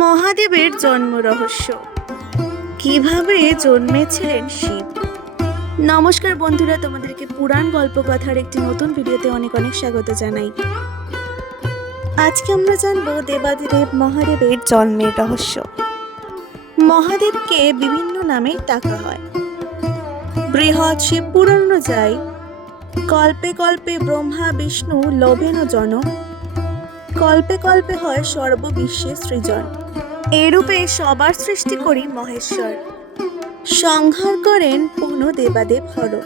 মহাদেবের জন্ম রহস্য। কীভাবে জন্মেছিলেন শিব? নমস্কার বন্ধুরা, তোমাদেরকে পুরাণ গল্পকথার একটি নতুন ভিডিওতে অনেক অনেক স্বাগত জানাই। আজকে আমরা জানব দেবাদিদেব মহাদেবের জন্মের রহস্য। মহাদেবকে বিভিন্ন নামে ডাকা হয়। বৃহৎ শিব পুরাণ অনুযায়ী কল্পে কল্পে ব্রহ্মা, বিষ্ণু, লোভেন জনক কল্পে কল্পে হয় সর্ববিশ্বে সৃজন। এরূপে সবার সৃষ্টি করি মহেশ্বর। সংহার করেন পূর্ণ দেবাদেব হর।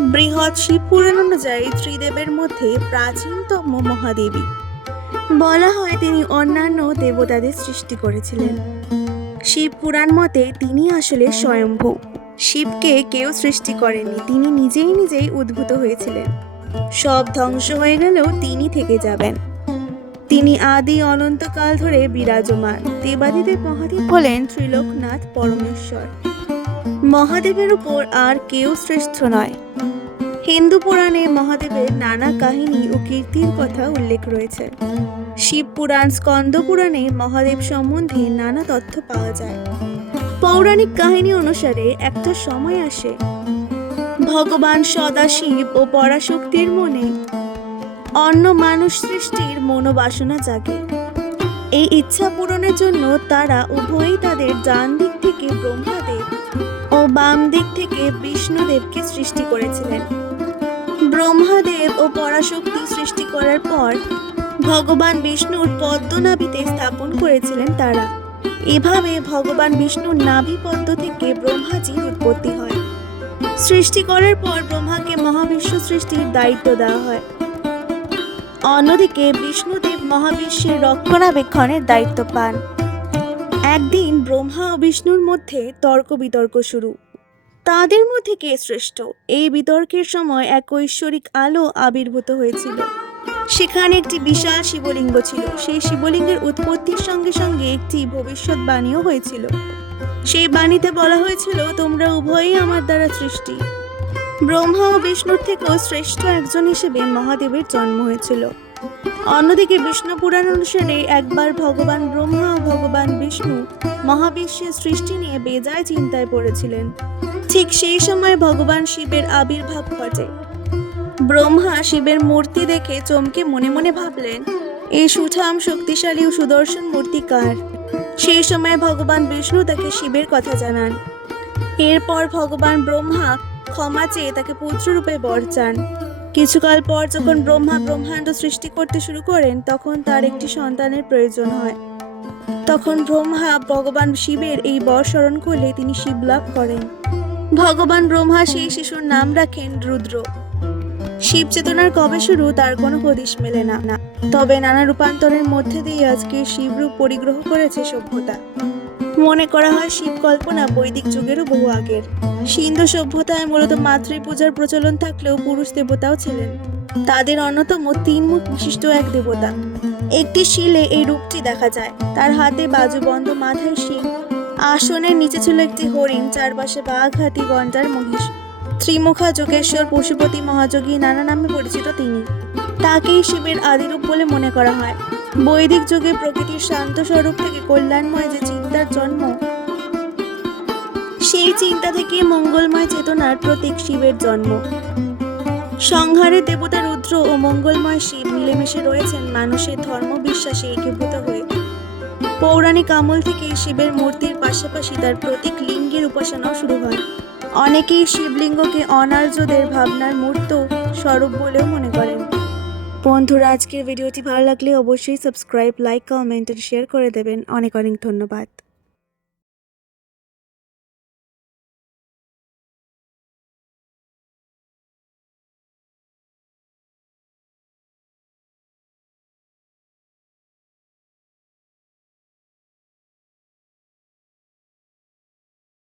বৃহৎ শিব পুরাণ অনুযায়ী ত্রিদেবের মধ্যে প্রাচীনতম মহাদেবী। বলা হয় তিনি অন্যান্য দেবতাদের সৃষ্টি করেছিলেন। শিব পুরাণ মতে তিনি আসলে স্বয়ম্ভু। শিবকে কেউ সৃষ্টি করেনি, তিনি নিজেই নিজেই উদ্ভূত হয়েছিলেন। সব ধ্বংস হয়ে গেলেও তিনি থেকে যাবেন। তিনি আদি অনন্তকাল ধরে বিরাজমান। দেবাদিদেব মহাদেব হলেন ত্রিলোকনাথ পরমেশ্বর। মহাদেবের উপর আর কেউ শ্রেষ্ঠ নয়। হিন্দু পুরাণে মহাদেবের নানা কাহিনী ও কীর্তির কথা উল্লেখ রয়েছে। শিব পুরাণ, স্কন্দ পুরাণে মহাদেব সম্বন্ধে নানা তথ্য পাওয়া যায়। পৌরাণিক কাহিনী অনুসারে একটা সময় আসে। ভগবান সদাশিব ও পরাশক্তির মনে অন্য মানুষ সৃষ্টির মনোবাসনা জাগে। এই ইচ্ছা পূরণের জন্য তারা উভয়ই তাদের ডান দিক থেকে ব্রহ্মাদেব ও বাম দিক থেকে বিষ্ণুদেবকে সৃষ্টি করেছিলেন। ব্রহ্মাদেব ও পরাশক্তি সৃষ্টি করার পর ভগবান বিষ্ণুর পদ্মনাভিতে স্থাপন করেছিলেন তারা। এভাবে ভগবান বিষ্ণুর নাভি পদ্ম থেকে ব্রহ্মাজির উৎপত্তি হয়। সৃষ্টি করার পর ব্রহ্মাকে মহাবিশ্ব সৃষ্টির দায়িত্ব দেওয়া হয়। অন্যদিকে বিষ্ণুদেব মহাবিশ্বের রক্ষণাবেক্ষণের দায়িত্ব পান। একদিন ব্রহ্মা ও বিষ্ণুর মধ্যে তর্ক বিতর্ক শুরু। তাদের মধ্যে কে শ্রেষ্ঠ? এই বিতর্কের সময় এক ঐশ্বরিক আলো আবির্ভূত হয়েছিল। সেখানে একটি বিশাল শিবলিঙ্গ ছিল। সেই শিবলিঙ্গের উৎপত্তির সঙ্গে সঙ্গে একটি ভবিষ্যৎবাণীও হয়েছিল। সেই বাণীতে বলা হয়েছিল, তোমরা উভয়ই আমার দ্বারা সৃষ্টি। ব্রহ্মা ও বিষ্ণুর থেকেও শ্রেষ্ঠ একজন হিসেবে মহাদেবের জন্ম হয়েছিল। অন্যদিকে বিষ্ণু পুরাণ অনুসারে একবার ভগবান ব্রহ্মা ও ভগবান বিষ্ণু মহাবিশ্বের সৃষ্টি নিয়ে বেজায় চিন্তায় পড়েছিলেন। ঠিক সেই সময় ভগবান শিবের আবির্ভাব ঘটে। ব্রহ্মা শিবের মূর্তি দেখে চমকে মনে মনে ভাবলেন, এই সুঠাম, শক্তিশালী ও সুদর্শন মূর্তি কার? সেই সময় ভগবান বিষ্ণু তাকে শিবের কথা জানান। এরপর ভগবান ব্রহ্মা ক্ষমা চেয়ে তাকে পুত্ররূপে বর চান। কিছুকাল পর যখন ব্রহ্মা ব্রহ্মাণ্ড সৃষ্টি করতে শুরু করেন, তখন তার একটি সন্তানের প্রয়োজন হয়। তখন ব্রহ্মা ভগবান শিবের এই বর স্মরণ করলে তিনি শিব লাভ করেন। ভগবান ব্রহ্মা সেই শিশুর নাম রাখেন রুদ্র। শিব চেতনার কবে শুরু তার কোনো হদিশ মেলে না। না তবে নানা রূপান্তরের মধ্যে দিয়ে আজকে শিবরূপ পরিগ্রহ করেছে সভ্যতা। মনে করা হয় শিব কল্পনা বৈদিক যুগেরও বহু আগের। সিন্ধু সভ্যতায় মূলত মাতৃপূজার প্রচলন থাকলেও পুরুষ দেবতাও ছিলেন। তাদের অন্যতম তিন মুখ বিশিষ্ট এক দেবতা। একটি শিলে এই রূপটি দেখা যায়। তার হাতে বাজু বন্ধ মাথায় শিব আসনের নিচে ছিল একটি হরিণ, চারপাশে বাঘ হাতি, গন্ডার, মহিষ। ত্রিমুখা যোগেশ্বর পশুপতি মহাযোগী নানা নামে পরিচিত তিনি। তাকেই শিবের আদিরূপ বলে মনে করা হয়। বৈদিক যুগে প্রকৃতির শান্ত স্বরূপ থেকে কল্যাণময় যে চিন্তার জন্ম, সেই চিন্তা থেকে মঙ্গলময় চেতনার প্রতীক শিবের জন্ম। সংহারে দেবতা রুদ্র ও মঙ্গলময় শিব মিলেমিশে রয়েছেন মানুষের ধর্ম বিশ্বাসে একীভূত হয়ে। পৌরাণিক আমল থেকে শিবের মূর্তির পাশাপাশি তার প্রতীক লিঙ্গের উপাসনাও শুরু হয়। অনেকেই শিবলিঙ্গকে অনার্যদের ভাবনার মূর্ত স্বরূপ বলেও মনে করেন। বন্ধুরা, আজকের ভিডিওটি ভালো লাগলে অবশ্যই সাবস্ক্রাইব লাইক কমেন্ট শেয়ার করে দেবেন। অনেক অনেক ধন্যবাদ।